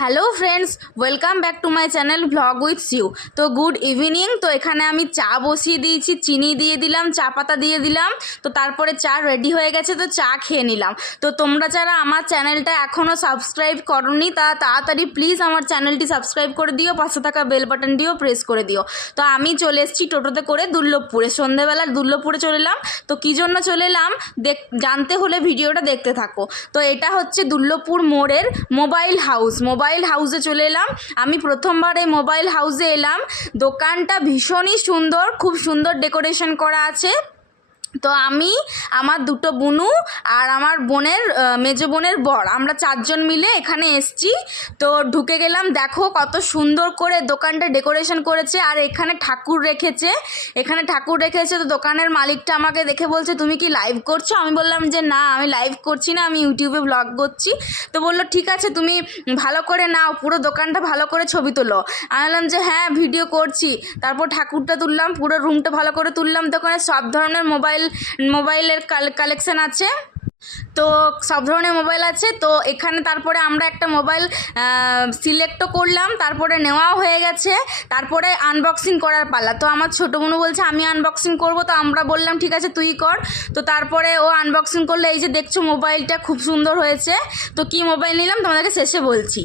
Hello friends, welcome back to my channel blog with সিউ। তো good evening. তো এখানে আমি চা বসিয়ে দিয়েছি, চিনি দিয়ে দিলাম, চা পাতা দিয়ে দিলাম। তো তারপরে চা রেডি হয়ে গেছে, তো চা খেয়ে নিলাম। তো তোমরা যারা আমার চ্যানেলটা এখনও সাবস্ক্রাইব করোনি তা তাড়াতাড়ি প্লিজ আমার চ্যানেলটি সাবস্ক্রাইব করে দিও, পাশে থাকা বেল বাটনটিও প্রেস করে দিও। তো আমি চলে এসেছি টোটোতে করে দুর্লভপুরে, সন্ধেবেলা দুর্লভপুরে চলে এলাম। তো কী জন্য চলে এলাম জানতে হলে ভিডিওটা দেখতে থাকো। তো এটা হচ্ছে দুর্লভপুর মোড়ের মোবাইল হাউসে চলে এলাম। আমি প্রথমবার এই মোবাইল হাউসে এলাম। দোকানটা ভীষণই সুন্দর, খুব সুন্দর ডেকোরেশন করা আছে। তো আমি, আমার দুটো বোনু আর আমার মেজো বোনের বর, আমরা চারজন মিলে এখানে এসছি। তো ঢুকে গেলাম, দেখো কত সুন্দর করে দোকানটা ডেকোরেশন করেছে। আর এখানে ঠাকুর রেখেছে। তো দোকানের মালিকটা আমাকে দেখে বলছে, তুমি কি লাইভ করছো? আমি বললাম যে না, আমি লাইভ করছি না, আমি ইউটিউবে ব্লগ করছি। তো বললো ঠিক আছে, তুমি ভালো করে নাও, পুরো দোকানটা ভালো করে ছবি তোলো। আমি বললাম যে হ্যাঁ, ভিডিও করছি। তারপর ঠাকুরটা তুললাম, পুরো রুমটা ভালো করে তুললাম। দোকানে সব ধরনের মোবাইলের কালেকশান আছে। তো সব ধরনের মোবাইল আছে। তো এখানে তারপরে আমরা একটা মোবাইল সিলেক্টও করলাম, তারপরে নেওয়াও হয়ে গেছে। তারপরে আনবক্সিং করার পালা। তো আমার ছোটো বোনু বলছে আমি আনবক্সিং করব। তো আমরা বললাম ঠিক আছে, তুই কর। তো তারপরে ও আনবক্সিং করলে, এই যে দেখছো মোবাইলটা খুব সুন্দর হয়েছে। তো কি মোবাইল নিলাম তোমাদেরকে শেষে বলছি।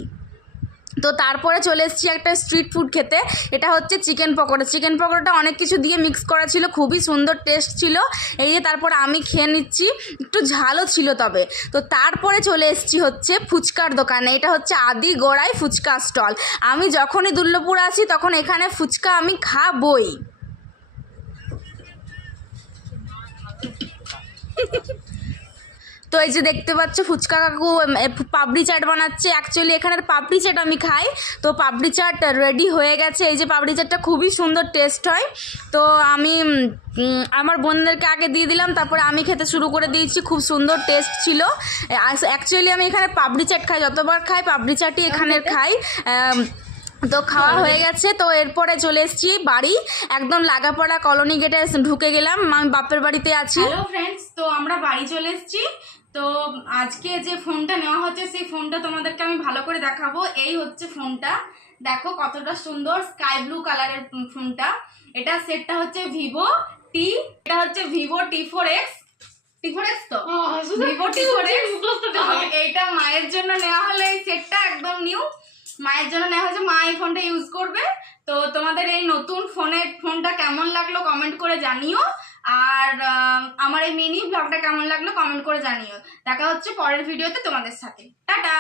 তো তারপরে চলে এসেছি একটা স্ট্রিট ফুড খেতে। এটা হচ্ছে চিকেন পকোড়াটা অনেক কিছু দিয়ে মিক্স করা ছিল, খুবই সুন্দর টেস্ট ছিল। এই যে তারপরে আমি খেয়ে নিচ্ছি, একটু ঝালও ছিল তবে। তো তারপরে চলে এসেছি হচ্ছে ফুচকার দোকানে। এটা হচ্ছে আদি গোড়াই ফুচকা স্টল। আমি যখনই দুর্লভপুর আসি তখন এখানে ফুচকা আমি খাবই। তো এই যে দেখতে পাচ্ছ ফুচকা কাকু পাপড়ি চাট বানাচ্ছে। অ্যাকচুয়ালি এখানের পাপড়ি চাট আমি খাই। তো পাপড়ি চাট রেডি হয়ে গেছে। এই যে পাপড়ি চাটটা খুবই সুন্দর টেস্ট হয়। তো আমি আমার বোনদেরকে আগে দিয়ে দিলাম, তারপরে আমি খেতে শুরু করে দিয়েছি। খুব সুন্দর টেস্ট ছিল। অ্যাকচুয়ালি আমি এখানে পাপড়ি চাট খাই, যতবার খাই পাপড়ি চাটই এখানের খাই। তো খাওয়া হয়ে গেছে। তো এরপরে চলে এসেছি বাড়ি, একদম লাগাপাড়া কলোনি গেটে ঢুকে গেলাম। আমি বাপের বাড়িতে আছি। হ্যালো ফ্রেন্ডস, তো আমরা বাড়ি চলে এসেছি। তো আজকে যে ফোনটা নেওয়া হচ্ছে সেই ফোনটা তোমাদেরকে আমি ভালো করে দেখাবো। এই হচ্ছে ফোনটা, দেখো কতটা সুন্দর স্কাই ব্লু কালারের ফোনটা। এটা সেটটা হচ্ছে এটা হচ্ছে ভিভো T4X। তো ভিভো T4X। এইটা মায়ের জন্য নেওয়া হলো, এই সেটটা একদম নিউ মায়ের জন্য নেওয়া হয়েছে। মা এই ফোনটা ইউজ করবে। তো তোমাদের এই নতুন ফোনটা কেমন লাগলো কমেন্ট করে জানিও। আর আমার এই মিনি ব্লগটা কেমন লাগলো কমেন্ট করে জানিও। দেখা হচ্ছে পরের ভিডিওতে তোমাদের সাথে। টাটা।